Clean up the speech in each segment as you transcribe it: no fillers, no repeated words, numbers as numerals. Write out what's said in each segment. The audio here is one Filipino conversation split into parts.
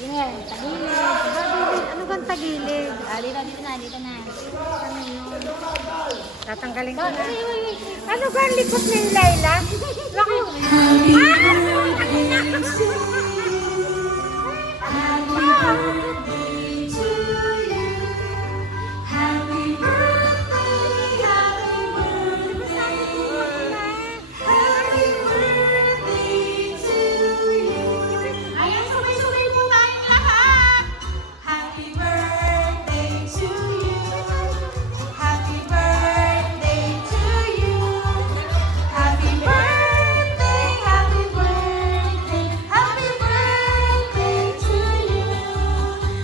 Yan, tagilid. Ano bang tagilid? Dito na. Ano yun? Tatanggalin ko na. Ano ba ang likot ni Layla? Naku! Ayan, sabay-sabay po tayong lahat. Happy birthday to you. Happy birthday to you. Happy birthday, happy birthday, happy birthday to you.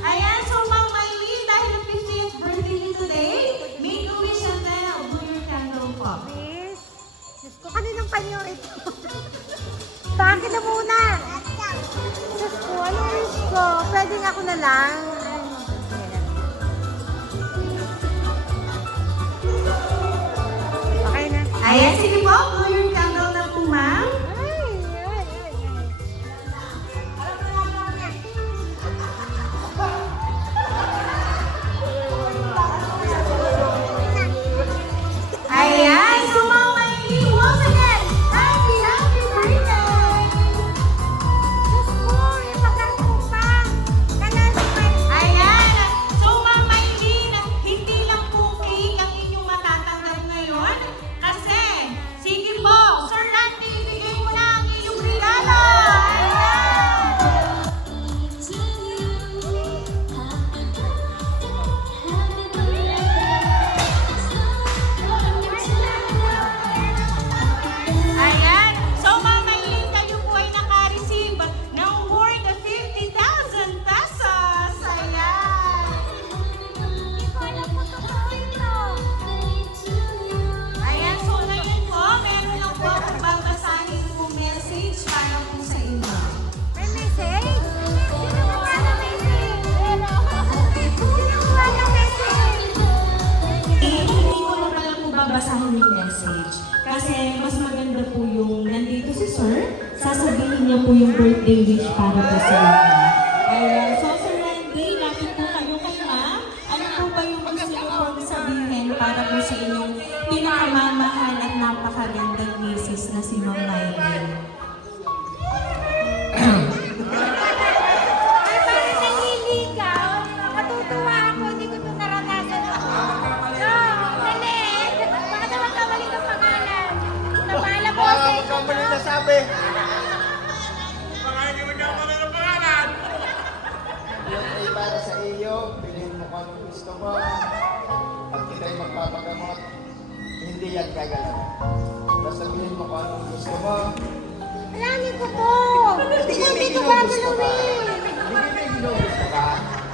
Ayan, so Ma'am Maylene, dahil ang 50th birthday niyo today, make a wish and then I'll blow your candle po. Miss, Diyos ko, kaninang panyo ito? Sa akin na muna. Diyos ko, ano wish ko? Pwedeng ako na lang. Okay na. Ayan, sige po, blow your candle na po, Ma'am. Ay. Ayan, so Ma'am Maylene, once again, happy birthday! Diyos ko, ipagal ko pa. Kalasman. Ayan, so Ma'am Maylene, hindi lang po cake ang inyong matatanggap ngayon. Kasi, sige po, Sir Randy, ibigay mo na ang iyong regalo! Ayan, so Ma'am Maylene, kayo po ay naka-receive ng worth of 50,000 pesos. Ayan. Ayan, so ngayon po, meron lang po akong babasahin po message para po sa inyo. May message? Sino ba para message? Sino ba na message? Hindi ko na pala po babasahin yung message. Kasi mas maganda po yung nandito si Sir, sasabihin niya po yung birthday wish para po sa inyo. Ayan, so Sir Randy, lapit po kayo ma'am. Ano po ba yung gusto niyo pong sabihin para po sa inyong pinakamamahal at napakagandang misis na si Ma'am Maylene? Ay, parang naniligaw. Matutuwa ako, hindi ko ito naranasan ako. No, dali. Baka naman kamali ng pangalan. Napaalam ko sa inyo. Kamali na sabi. Baka hindi mo niya ako ng pangalan. Yung ay para sa iyo, bilhin mo kung anong gusto mo. At kita'y magpapagamot, hindi yan gagalaw. Basta bilhin mo kung anong gusto mo. Alamin ko to. Hindi ko dito gagalawin. Hindi may ginugusto ka.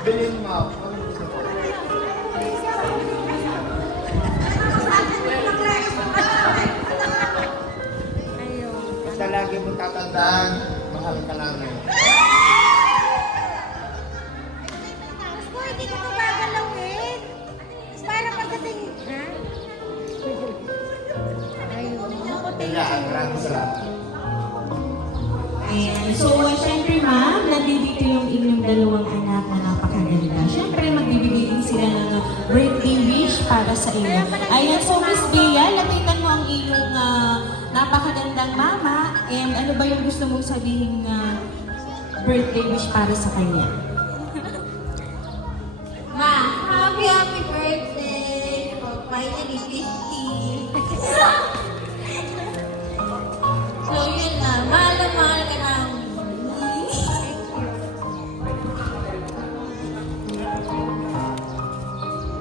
Bilhin mo kung anong gusto mo. Ayun. Basta lagi mo tatandaan, mahal ka namin. Gusto, hindi ko ito gagalawin. Para pagdating, ha? Ayun. Ako, thank Kaya, you. maraming salamat. Ayan. So, syempre ma'am, nandito yung inyong dalawang anak na napakaganda. Syempre, magbibigay din sila ng birthday wish para sa inyo. Ayan, so Miss Bea, lapitan mo ang iyong napakagandang mama. And ano ba yung gusto mong sabihin na birthday wish para sa kanya? Ma, happy birthday! Finally 50. So yun na, mahal na mahal ka namin.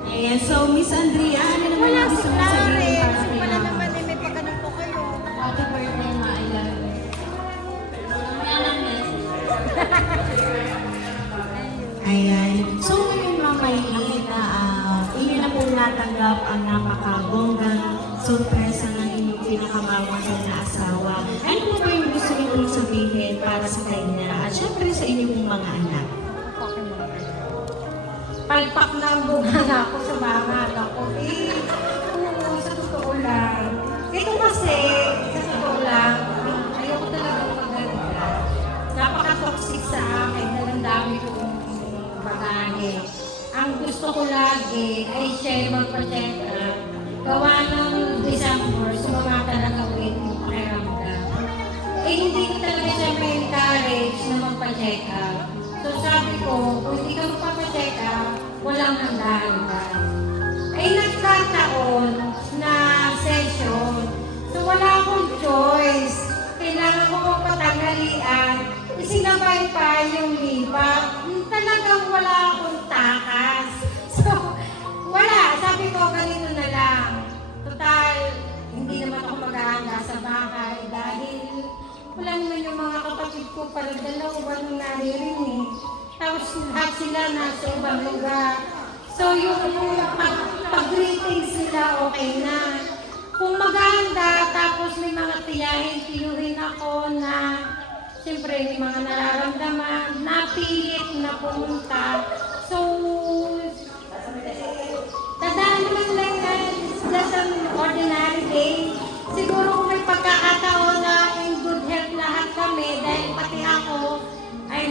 Ayan, so Miss Andrea, ano naman Wala yung si gusto mong sabihin Clarence. para kay Wala mama? naman eh, may pagganito kayo. Happy birthday, ma. I love you. Mamaya na message. Ayan. So ngayon Ma'am Maylene, na inyo na pong natanggap ang napakabonggang sorpresa ng inyong pinakamamahal na asawa. Ano po ba yung gusto niyo pong sabihin para sa kanya at syempre sa inyong mga anak? Palpak na ang bunga ako sa mga anak ko. Oo, sa totoo lang. Ito kasi, sa totoo lang, ayoko talaga gusto ko lagi ay siya magpa-check up. Gawa ng December, sumama talaga ulit yung pakiramdam. Eh, hindi ko talaga siya ma-encourage na magpa-check up. So sabi ko, kung hindi ka magpa-check up, walang handa-handa. Ay nagkataon na session. So wala akong choice. Kailangan ko magpatanghalian. Isinabay pa yung libat. Talagang wala akong takas. So, wala. Sabi ko, ganito na lang. Total, hindi naman ako mag-aanda sa bahay dahil wala naman yung mga kapatid ko para dalawa nung naririnig. Tapos lahat sila nasa ibang lugar. So, yung pag-greetings nila okay na. Kung maganda, tapos may mga tiyahin, tinuhin ako na siyempre may mga nararamdaman, napilit na pumunta. So, tandaan naman lang na it's just an ordinary day. Siguro kung may pagkakataon na in good health lahat kami, dahil pati ako, ay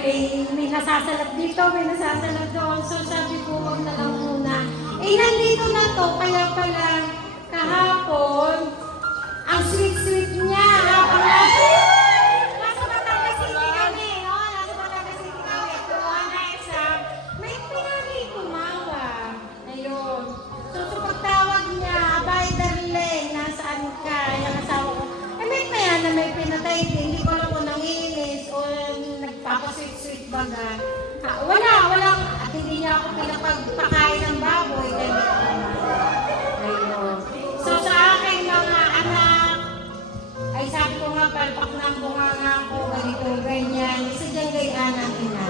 may nasasalat dito, may nasasalat doon. So sabi ko, huwag na lang muna. Eh, nandito na to, kaya pala kahapon, ang sweet-sweet niya. Nasa Batangas City kami, no? Nasa Batangas City kami. Kuha na exam. May pinali tumawa. Ayun. So, sa pagtawag niya, abay, darling, nasaan ka? Yung asawa ko. Eh, may kaya na may pinatay din. Hindi ko alam kung nanginis o nagpapasweet-sweet baga. Walang. At hindi niya ako pinapagpakain ng baboy. Ganito naman. Ayun. So, sa aking mga anak, ay sabi ko nga, palpak ng bunganga ko, ganito, ganyan. Sadyang gayaan ng ina.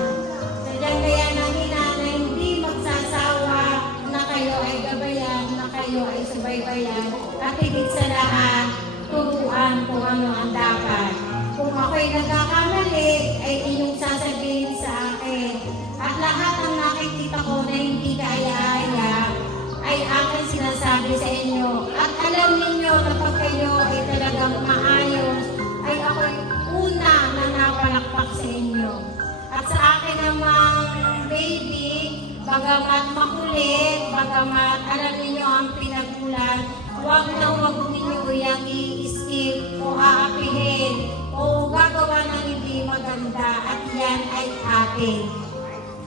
Sadyang gayaan ng ina na hindi magsasawa na kayo ay gabayan, na kayo ay subaybayan, at higit sa lahat, turuan kung ano ang dapat. Kung ako'y nagkakamali, ay inyong sasabihin sa akin. At lahat ng nakikita ko na hindi kaaya-aya, ay aking sinasabi sa inyo. At alam ninyo na pag kayo ay talagang maayos, ay ako'y una na napalakpak sa inyo. At sa akin namang baby, bagamat makulit, bagamat alam ninyo ang pinagmulan, huwag ninyo iyang i-skip o aapihin o gagawa ng hindi maganda at yan ay atin.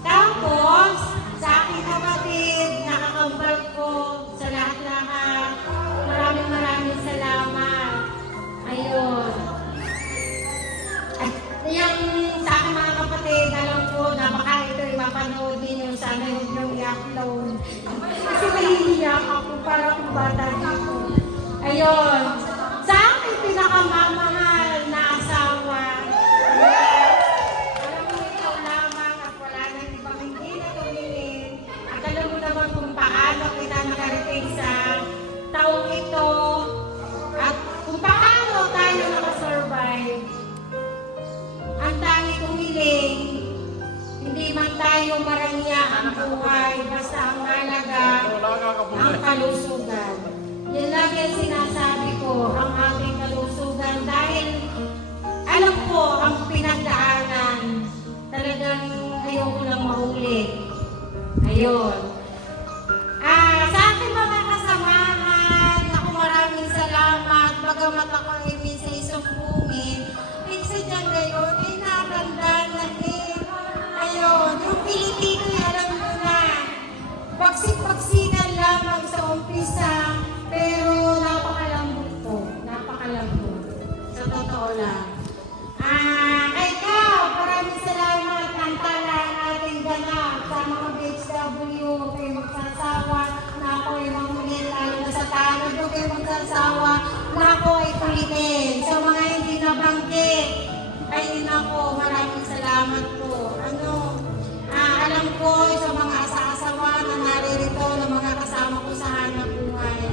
Tapos, sa aking kapatid, nakakambal ko sa lahat-lahat. Maraming salamat. Ayun. At yung sa aking mga kapatid, alam ko na baka ito'y mapanood din yung sana yung i-upload. Kasi mahihiyak ako para kung bata dito. Ayun. Sa aking pinakamamahal na asawa, alam mo ikaw lamang at wala nang ibang hindi na tumingin. At alam mo naman kung paano kita nakarating sa taong ito at kung paano tayo nakasurvive. Ang tangi kong hiling, hindi man tayo marangya ang buhay, basta ang malaga ang kalusugan. Yan lagi ang sinasabi ko, ang ating kalusugan dahil alam ko ang pinagdaanan. Talagang ayoko lang mahuli. Ayun. Sa aking mga kasamahan, ako maraming salamat. Bagamat ako ay minsan isumbungin, minsan dyan ngayon ay natandaan na din. Ayun, yung Pilipino, alam mo na, pagsik-paksikan lamang sa umpisa, pero napakalambot po. Napakalambot. Sa totoo lang. Ikaw, maraming salamat. Antala ang ating ganap sa mga BHW. Kayo magsasawa na ako ay mamuli tayo na sa tanod. Kayo magsasawa na ako ay kulitin. Sa mga hindi nabanggit, ay nako, maraming salamat po. Alam ko sa mga asa-asawa na naririto, na mga kasama ko sa hanap buhay.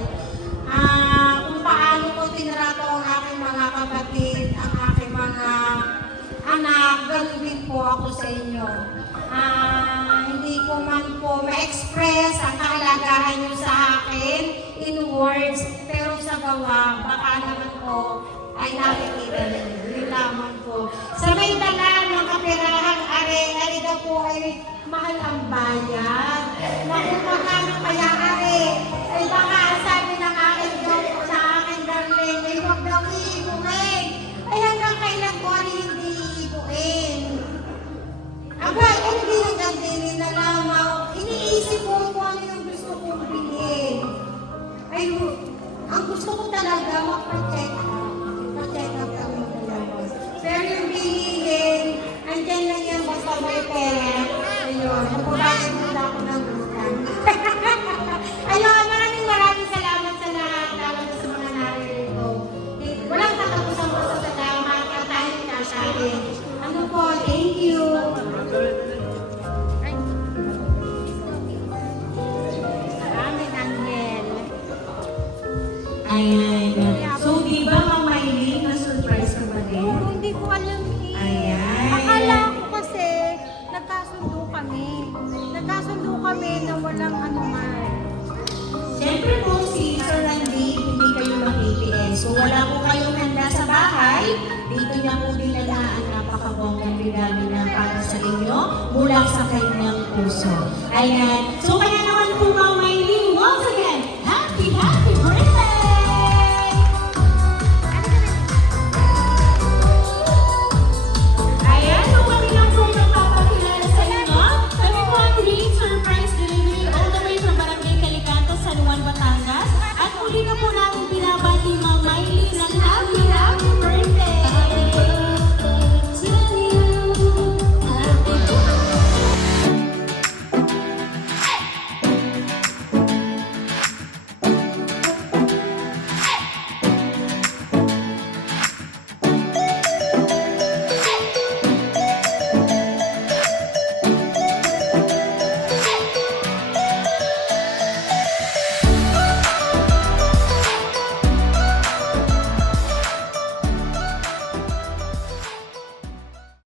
Kung paano ko tinrato ang aking mga kapatid, ang aking mga anak, ganun din po ako sa inyo. Hindi ko man po ma-express ang kahalagahan nyo sa akin in words, pero sa gawa, baka naman po ay nakikita ninyo. Yun lamang po. Sa may dala ng kapirahang are daw po ay mahal ang bayan. Naku, kaya ay baka sabi ng akin joke sa akin darling, ay huwag daw iibuin. Ay hanggang kailan ko hindi iibuin. Aba, hindi hanggang din na lamang. Iniisip ko kung ano yung gusto kong bilhin. Ay, ang gusto ko talaga magpa-check up. Pa-check up kami dalawa. Pero yung bilihin, andyan lang yan basta may pera. Ayun, magpapagod nila ako ng utang. Ayun, maraming salamat sa lahat, lalo na sa mga naririto. Walang katapusan po sa salamat at tayo nasabi. Ano po, thank you. Maraming Angel. Ayan. So, di ba, Ma'am Maylene, na-surprise ka ba din? Oo, hindi ko alam eh. Ayan. Akala ko kasi nagkasundo kami. Nagkasundo kami na walang anuman. Siyempre po, si Sir Randy, hindi kayo makikiin. So, wala po kayong handa sa bahay. Dito niya po dinala ang napakabonggang regalo na para sa inyo mula sa kanyang puso. Ayan. So, kaya